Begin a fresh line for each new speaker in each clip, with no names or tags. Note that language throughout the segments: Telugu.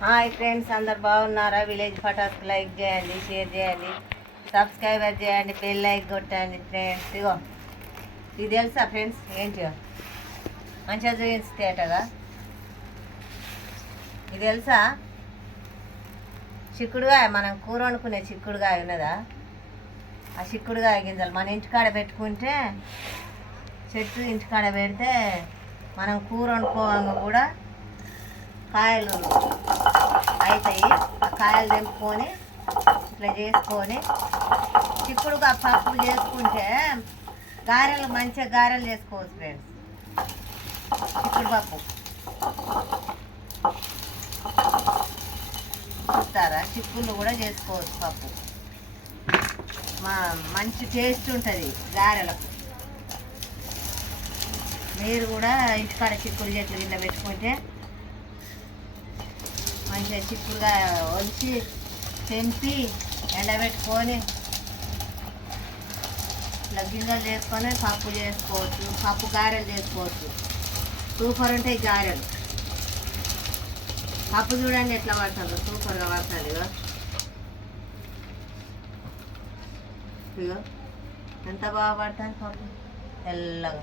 హాయ్ ఫ్రెండ్స్ అందరు బాగున్నారా? విలేజ్ ఫటాస్కి లైక్ చేయండి షేర్ చేయండి సబ్స్క్రైబర్ చేయండి పెళ్ళి లైక్ కొట్టండి ఫ్రెండ్స్. ఇగో ఇది తెలుసా ఫ్రెండ్స్? ఏంటి మంచిగా చూపించేటగా ఇది తెలుసా? చిక్కుడుగాయ మనం కూర వండుకునే చిక్కుడుగాయ ఉన్నదా? ఆ చిక్కుడుగాయ గింజలు మన ఇంటికాడ పెట్టుకుంటే చెట్టు ఇంటికాడ పెడితే మనం కూర వండుకోగా కూడా కాయలు అవుతాయి ఆ కాయలు తెంపుకొని ఇట్లా చేసుకొని చిక్కుడుగా పప్పు చేసుకుంటే గారెలు మంచిగా గారెలు చేసుకోవచ్చు ఫ్రెండ్స్. చిక్కుడు పప్పు. చూస్తారా? చిక్కుళ్ళు కూడా చేసుకోవచ్చు పప్పు. మా మంచి టేస్ట్ ఉంటుంది గారెలకు. మీరు కూడా ఇంటికాడ చిక్కుడు చెట్లు కింద పెట్టుకుంటే మంచిగా చిక్కుడుగా ఒలిచి తెంపి ఎండబెట్టుకొని ఇట్లా గింజలు చేసుకొని పప్పు చేసుకోవచ్చు పప్పు గారెలు చేసుకోవచ్చు. సూపర్ ఉంటాయి గారెలు. పప్పు చూడండి ఎట్లా పడుతుందో సూపర్గా పడుతుంది ఇగో. ఇగో. ఎంత బాగా పడుతుంది పప్పు? తెల్లగా.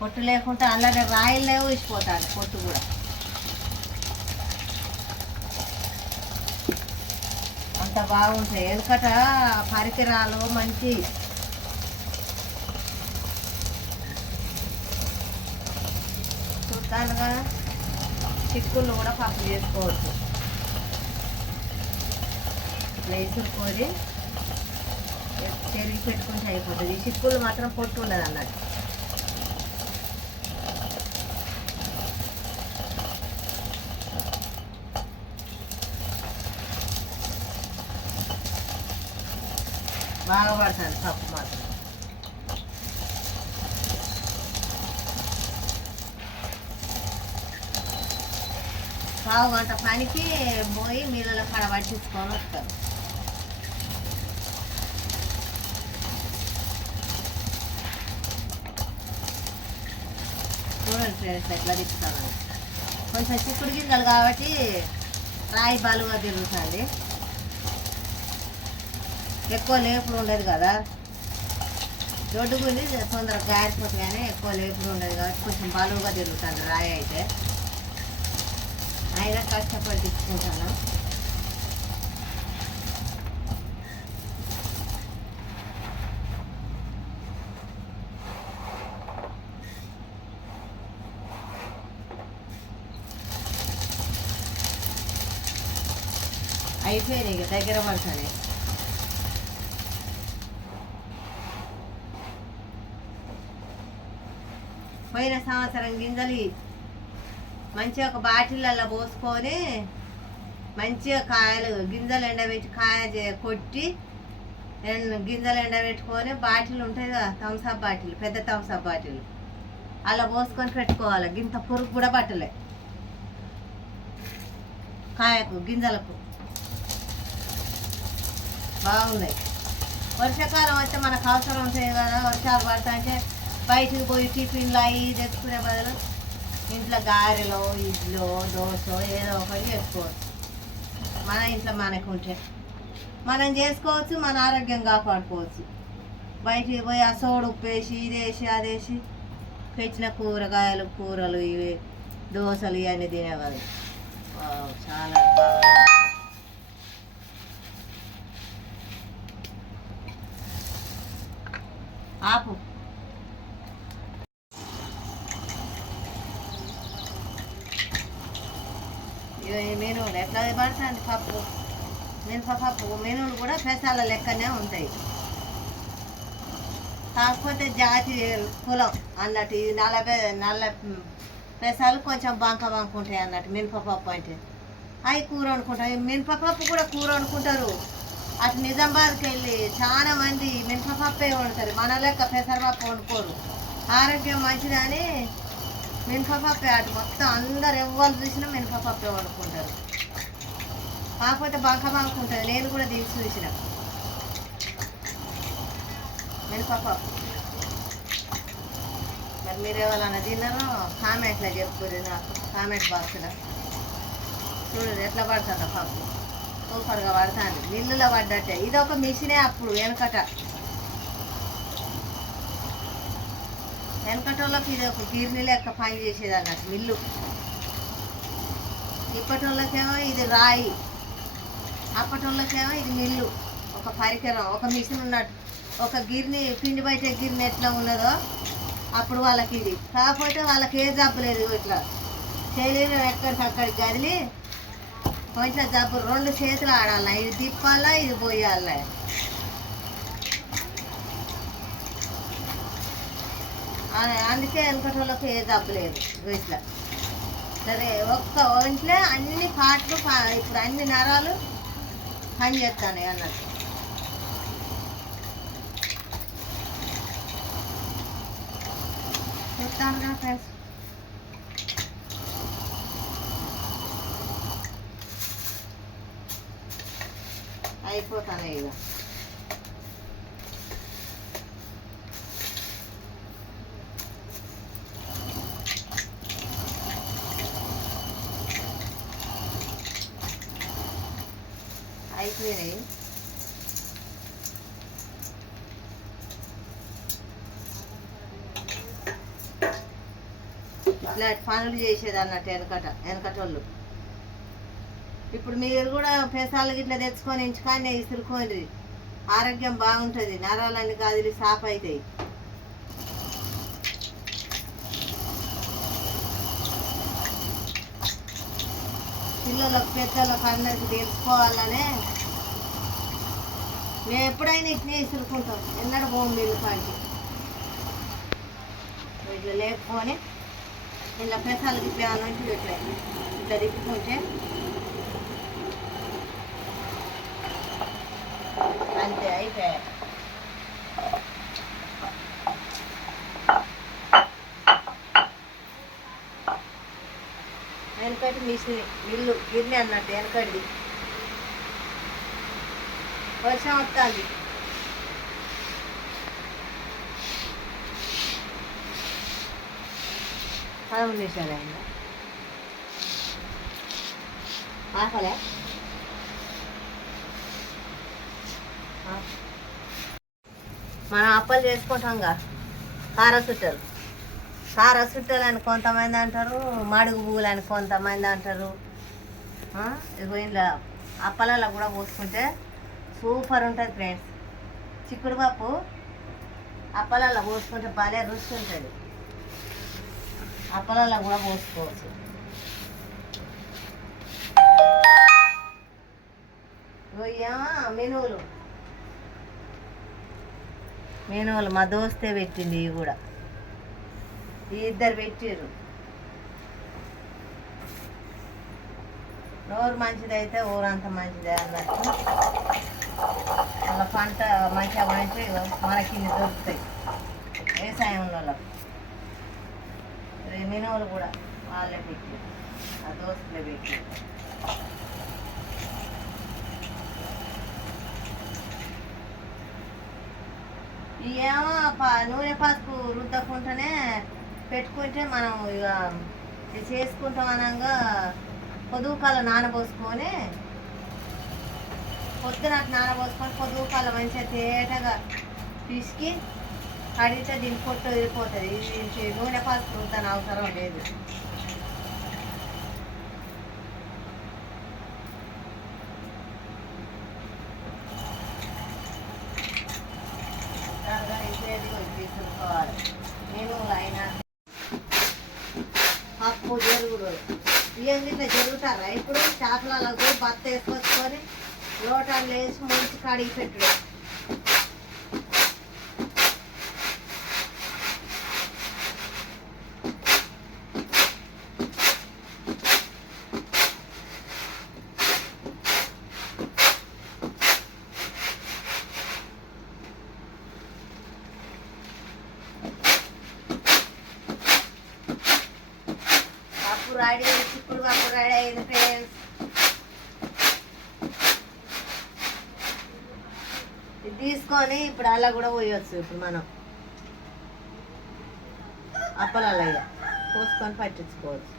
పొట్టు లేకుండా అలాగే రాయిలే ఊసిపోతుంది పొట్టు కూడా. అంత బాగుంటాయి. ఎందుకట పరికరాలు మంచి. చూస్తానుగా చిక్కుళ్ళు కూడా పప్పు చేసుకోవచ్చు. ఇట్లా కోరి చెరిగి పెట్టుకుంటే అయిపోతుంది. ఈ చిక్కుళ్ళు మాత్రం పొట్టు ఉండదు అన్నట్టు. బాగా పడుతుంది పప్పు మాత్రం. పావు గంట పనికి పోయి నీళ్ళలో కడ పట్టించుకొని వస్తారు చూడండి ఫ్రెండ్స్ ఎట్లా తిప్పుతాను కొంచెం చిక్కుడు గింజలు కాబట్టి రాయి బలుగా తిరుగుతుంది. ఎక్కువ లేపుడు ఉండదు కదా. దొడ్డు గుండి తొందరగా గారిపోతుంది కానీ ఎక్కువ లేపుడు ఉండదు కాబట్టి కొంచెం బలువుగా తిరుగుతుంది రాయి అయితే. అయినా కష్టపడి తెచ్చుకుంటాను అయిపోయినాయి ఇక దగ్గర పడుతుంది పోయిన సంవత్సరం గింజలు మంచిగా ఒక బాటిళ్ళల్లో పోసుకొని మంచిగా కాయలు గింజలు ఎండబెట్టి కాయ కొట్టి గింజలు ఎండబెట్టుకొని బాటిల్ ఉంటాయి కదా థమ్సప్ బాటిల్ పెద్ద థమ్సప్ బాటిల్ అలా పోసుకొని పెట్టుకోవాలి. గింత పురుగు కూడా పట్టలే. కాయకు గింజలకు. బాగున్నాయి. వర్షాకాలం వస్తే మనకు అవసరం ఉంటుంది కదా వర్షాలు పడతా అంటే బయటికి పోయి టిఫిన్లు అవి తెచ్చుకునే బదులు ఇంట్లో గారెలో ఇడ్లో దోశ ఏదో ఒకటి చేసుకోవచ్చు. మన ఇంట్లో మనకు ఉంటే మనం చేసుకోవచ్చు మన ఆరోగ్యం కాపాడుకోవచ్చు. బయటికి పోయి ఆ సోడు ఉప్పేసి వేసి ఇది వేసి అది వేసి కూరగాయలు కూరలు ఇవి దోశలు ఇవన్నీ తినేవాళ్ళు. చాలా బాగా ఆపు. ఇగో ఎట్లా పడుతుంది పప్పు మినప పప్పు కూడా పెసాల లెక్కనే ఉంటాయి. కాకపోతే జాతి కులం అన్నట్టు ఇది నల్ల నల్ల పెసాలు కొంచెం బంక బంక ఉంటాయి అన్నట్టు మినపప్పు అంటే. అవి కూర వండుకుంటారు మినపప్పు కూడా కూర వండుకుంటారు. అటు నిజామాబాద్కి వెళ్ళి చాలా మంది మినపపప్పే వండుతారు. మన లెక్క పెసరపప్పు వండుకోరు. ఆరోగ్యం మంచిదని మినపపప్పే అటు మొత్తం అందరు ఎవ్వరు చూసినా మినపపప్పే వండుకుంటారు. కాకపోతే బంక బంక ఉంటుంది. నేను కూడా తీసి చూసిన. మినపపప్పు. మరి మీరు ఎవరైనా తిన్నారో కామెంట్లో చెప్పుకోరు నాకు. కామెంట్ బాక్స్లో. చూడండి ఎట్లా పడుతుందా పప్పు. సూపర్గా పడుతుంది. మిల్లులో పడ్డట్టే. ఇది ఒక మిషనే అప్పుడు వెనకట. వెనకటోళ్ళకి ఇది ఒక గిర్ని లెక్క పని చేసేది అన్నట్టు మిల్లు. ఇప్పటోళ్ళకేమో ఇది రాయి. అప్పటోళ్ళకేమో ఇది మిల్లు. ఒక పరికరం ఒక మిషన్ ఉన్నట్టు. ఒక గిర్ని పిండి బయట గిర్ని ఎట్లా ఉన్నదో అప్పుడు వాళ్ళకి ఇది కాకపోతే వాళ్ళకి ఏ జబ్బు లేదు ఇట్లా. ఎక్కడికి అక్కడికి కదిలి కొంచెం జబ్బు రెండు చేతులు ఆడాలి ఇది తిప్పాలా ఇది పోయాలా అందుకే వెనకటోళ్ళకి ఏ జబ్బు లేదు ఇట్లా సరే ఒక్క ఇంట్లో అన్ని పాటలు ఇప్పుడు అన్ని నరాలు పని చేస్తాను అన్నట్టు. చూస్తాను కదా ఫ్రెండ్స్? అయిపోతాను ఇక అయిపోయినాయి ఇట్లా పనులు చేసేది అన్నట్టు వెనకట వెనకటోళ్ళు. ఇప్పుడు మీరు కూడా పెసాలు ఇట్లా తెచ్చుకొని ఇంచుకానే ఇసురుకోండి. ఆరోగ్యం బాగుంటుంది. నరాలన్నీ కాదు సాఫ్ అవుతాయి పిల్లలకు పెద్దలకు అందరికి తెలుసుకోవాలనే మేము ఎప్పుడైనా ఇట్నే ఇసురుకుంటాం. ఎన్నడ పోం మీరు కాడికి ఇట్లా లేకపోని ఇట్లా పెసాలు తిప్పాను ఇట్లా ఇట్లా ఇట్లా తిప్పుకుంటే అంతే అయిపోయాయి. వెనకటి మిషన్ ఇల్లు గిర్ని అన్నట్టు వెనకటిది. వర్షం వస్తుంది. పదమూడు నిమిషాలు అయిందా ఆకలే మనం అప్పలు చేసుకుంటాంగా కార సుట్టలు కార సుట్టలు అని కొంతమంది అంటారు మడుగు పువ్వులు అని కొంతమంది అంటారు. ఆ, ఇగో ఇంట్లో అప్పలలో కూడా పోసుకుంటే సూపర్ ఉంటుంది ఫ్రెండ్స్. చిక్కుడు పప్పు అప్పలల్లో పోసుకుంటే భలే రుచి ఉంటుంది. అప్పలల్లో కూడా పోసుకోవచ్చు. రొయ్య మెనువులు మెనువులు మా దోస్తే పెట్టింది ఇవి కూడా. ఇద్దరు పెట్టారు నోరు మంచిదైతే ఊరంతా మంచిదే అన్నట్టు. వాళ్ళ పంట మంచిగా పండితే మనకి ఇన్ని దొరుకుతాయి. వ్యవసాయం ఉన్న వాళ్ళకు కూడా వాళ్ళే పెట్టి ఆ దోస్తులే పెట్టి ఏమో నూనె పసుపు రుద్దకుంటేనే పెట్టుకుంటే మనం ఇక చేసుకుంటాం అనగా పొదుగుకాల నానబోసుకొని పొద్దున నాన పోసుకొని పొద్దు పొదుగుకాల మంచిగా తేటగా పిసికి కడిగితే దీని పొట్టు వెళ్ళిపోతుంది ఇది నూనె పాత్ర దాని అవసరం లేదు. నేను అయినా పప్పు జరుగుడు. ఇవన్నీ జరుగుతారా? ఇప్పుడు చేపలలో పోయి బత్త వేసుకొచ్చుకొని లోటాలు వేసి ముంచి కడిగి పెట్టుడు పప్పు రెడీ చిక్కుడు పప్పు రెడీ అయింది ఫ్రెండ్స్ ఇది తీసుకొని ఇప్పుడు అలా కూడా పోయొచ్చు ఇప్పుడు మనం. అప్పలలో ఇక పోసుకొని పట్టించుకోవచ్చు.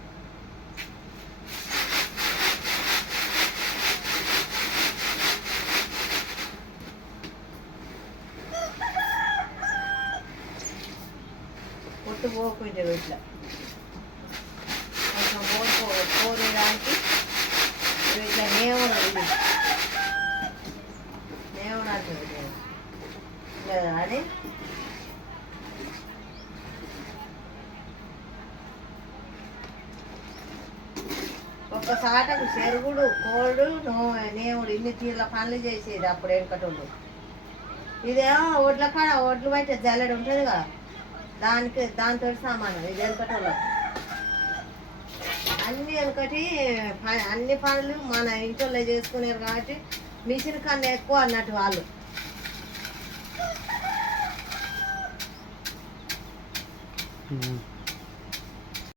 పొట్టు పోకుంటే ఇట్లా కొంచెం పోసుకో పోరేదానికి ఇట్లా నేవుడు ఇది నేవుడు అంటుంది లేదా అని ఒక సాటకు చెరుగుడు కోడు నో- నేవుడు ఇన్ని తీర్ల పనులు చేసేది అప్పుడు వెనుకటోళ్ళు. ఇదేమో ఒడ్ల కాడ ఒడ్లు బయట జల్లెడ ఉంటుంది కదా. దానికి దాంతో సమానం ఇది వెనుకటోళ్ళు. అన్ని వెనకటి ప- అన్ని పనులు మన ఇంట్లో చేసుకునేరు కాబట్టి మిషన్ కన్నా ఎక్కువ అన్నట్టు వాళ్ళు.
ఉమ్.